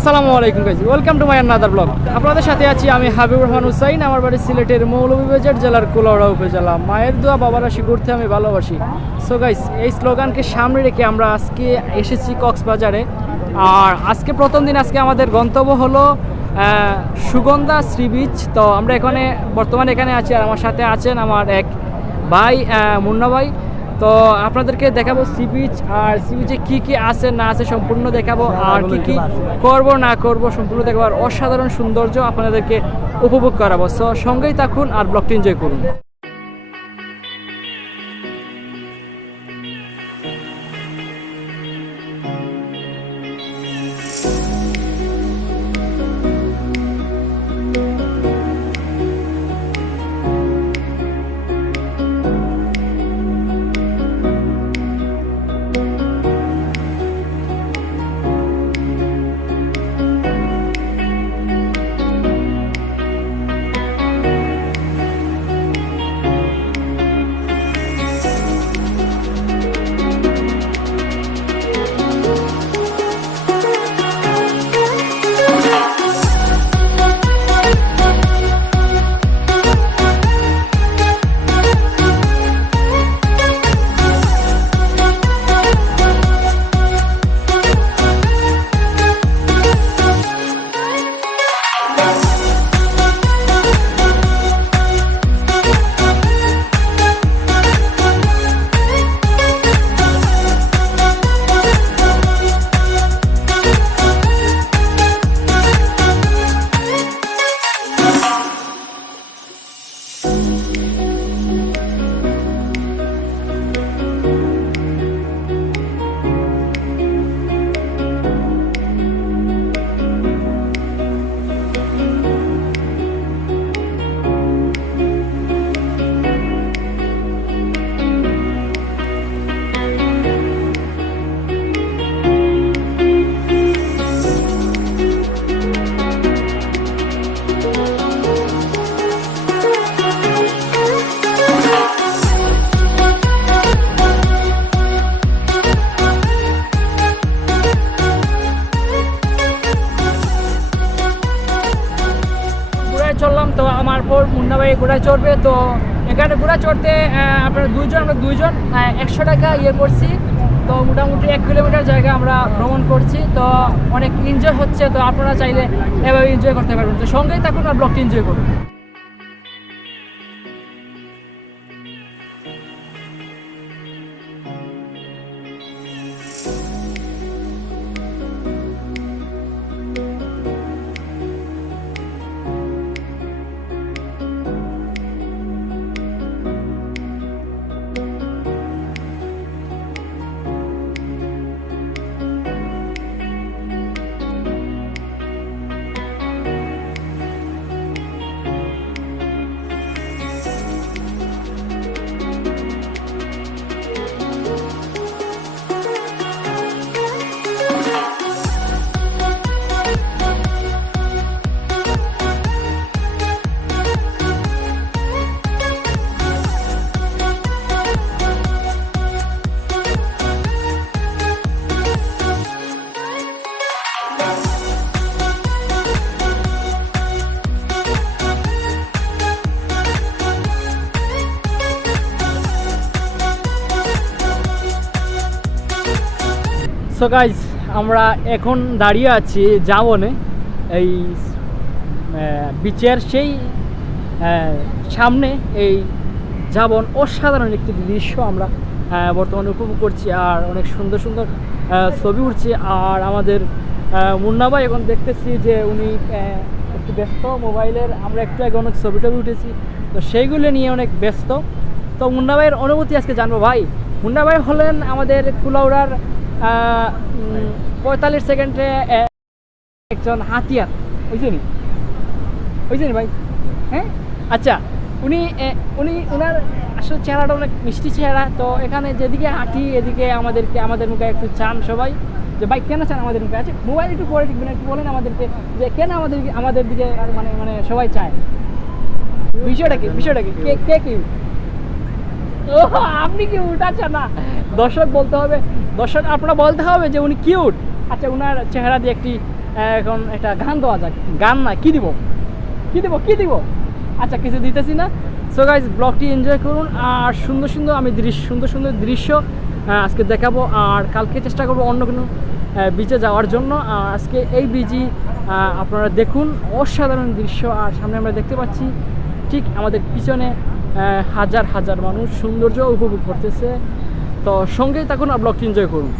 আসসালামু আলাইকুম guys, welcome to my another blog. আপনাদের সাথে আছি আমি হাবিবুর রহমান হুসাইন। আমার বাড়ি সিলেটের মৌলভীবাজার জেলার কুলাউড়া উপজেলা। মায়ের দোয়া বাবার আশি ঘুরতে আমি ভালোবাসি। সো গাইস, এই স্লোগানকে সামনে রেখে আমরা আজকে এসেছি কক্সবাজারে। আর আজকে প্রথম দিন, আজকে আমাদের গন্তব্য হলো সুগন্ধা সি বিচ। তো আমরা বর্তমানে এখানে আছি, আর আমার সাথে আছেন আমার এক ভাই মুন্না ভাই। তো আপনাদেরকে দেখাবো সি বিচ, আর সি বিচে কী কী আছে না আছে সম্পূর্ণ দেখাবো, আর কী কী করবো না করবো সম্পূর্ণ দেখাবো, আর অসাধারণ সৌন্দর্য আপনাদেরকে উপভোগ করাবো। সো সঙ্গেই থাকুন আর ব্লগটি এনজয় করুন। চললাম তো আমার পর মুন্না ভাই ঘোড়ায় চড়বে। তো এখানে ঘোড়া চড়তে আমরা দুইজন 100 টাকা করছি। তো মোটামুটি 1 কিলোমিটার জায়গা আমরা ভ্রমণ করছি। তো অনেক এনজয় হচ্ছে। তো আপনারা চাইলে এভাবে এনজয় করতে পারবেন। তো সঙ্গেই থাকুন আর ব্লগটি এনজয় করুন। সো গাইজ, আমরা এখন দাঁড়িয়ে আছি জাবনে, এই বিচের সেই সামনে এই জাবন। অসাধারণ একটি দৃশ্য আমরা বর্তমানে উপভোগ করছি, আর অনেক সুন্দর সুন্দর ছবি উঠছে। আর আমাদের মুন্না ভাই এখন দেখতেছি যে উনি একটু ব্যস্ত মোবাইলের। আমরা একটু আগে অনেক ছবি টবি উঠেছি, তো সেইগুলো নিয়ে অনেক ব্যস্ত। তো মুন্না ভাইয়ের অনুভূতি আজকে জানবো। ভাই, মুন্না ভাই হলেন আমাদের কুলাউড়ার 45 সেকেন্ডে একজন হাতিয়ার, বুঝছেন ভাই? হ্যাঁ, আচ্ছা, ওনার আসলে চেহারাটা অনেক মিষ্টি চেহারা। তো এখানে যেদিকে হাঁটি এদিকে আমাদের মুখে একটু চান সবাই যে ভাই কেন চান আমাদের মুখে আছে। মোবাইল একটু পরে টিকবেন, একটু বলেন আমাদেরকে যে কেন আমাদের দিকে মানে সবাই চায়। বিষয়টা কি কে কি ও আপনি কিউট? আচ্ছা না, দর্শক বলতে হবে, দর্শক আপনারা বলতে হবে যে উনি কিউট। আচ্ছা, ওনার চেহারা দিয়ে একটি এখন একটা গান দেওয়া যাক। গান না, কি দিব কি দিব কি দিব, আচ্ছা কিছু দিতেছি না। সো গাইজ ব্লগটি এনজয় করুন, আর সুন্দর সুন্দর আমি সুন্দর সুন্দর দৃশ্য আজকে দেখাবো, আর কালকে চেষ্টা করবো অন্য কোনো বিচে যাওয়ার জন্য। আজকে এই বিচই আপনারা দেখুন, অসাধারণ দৃশ্য। আর সামনে আমরা দেখতে পাচ্ছি ঠিক আমাদের পিছনে হাজার হাজার মানুষ সৌন্দর্য উপভোগ করতেছে। তো সঙ্গেই থাকুন আর ব্লগটি এনজয় করুন।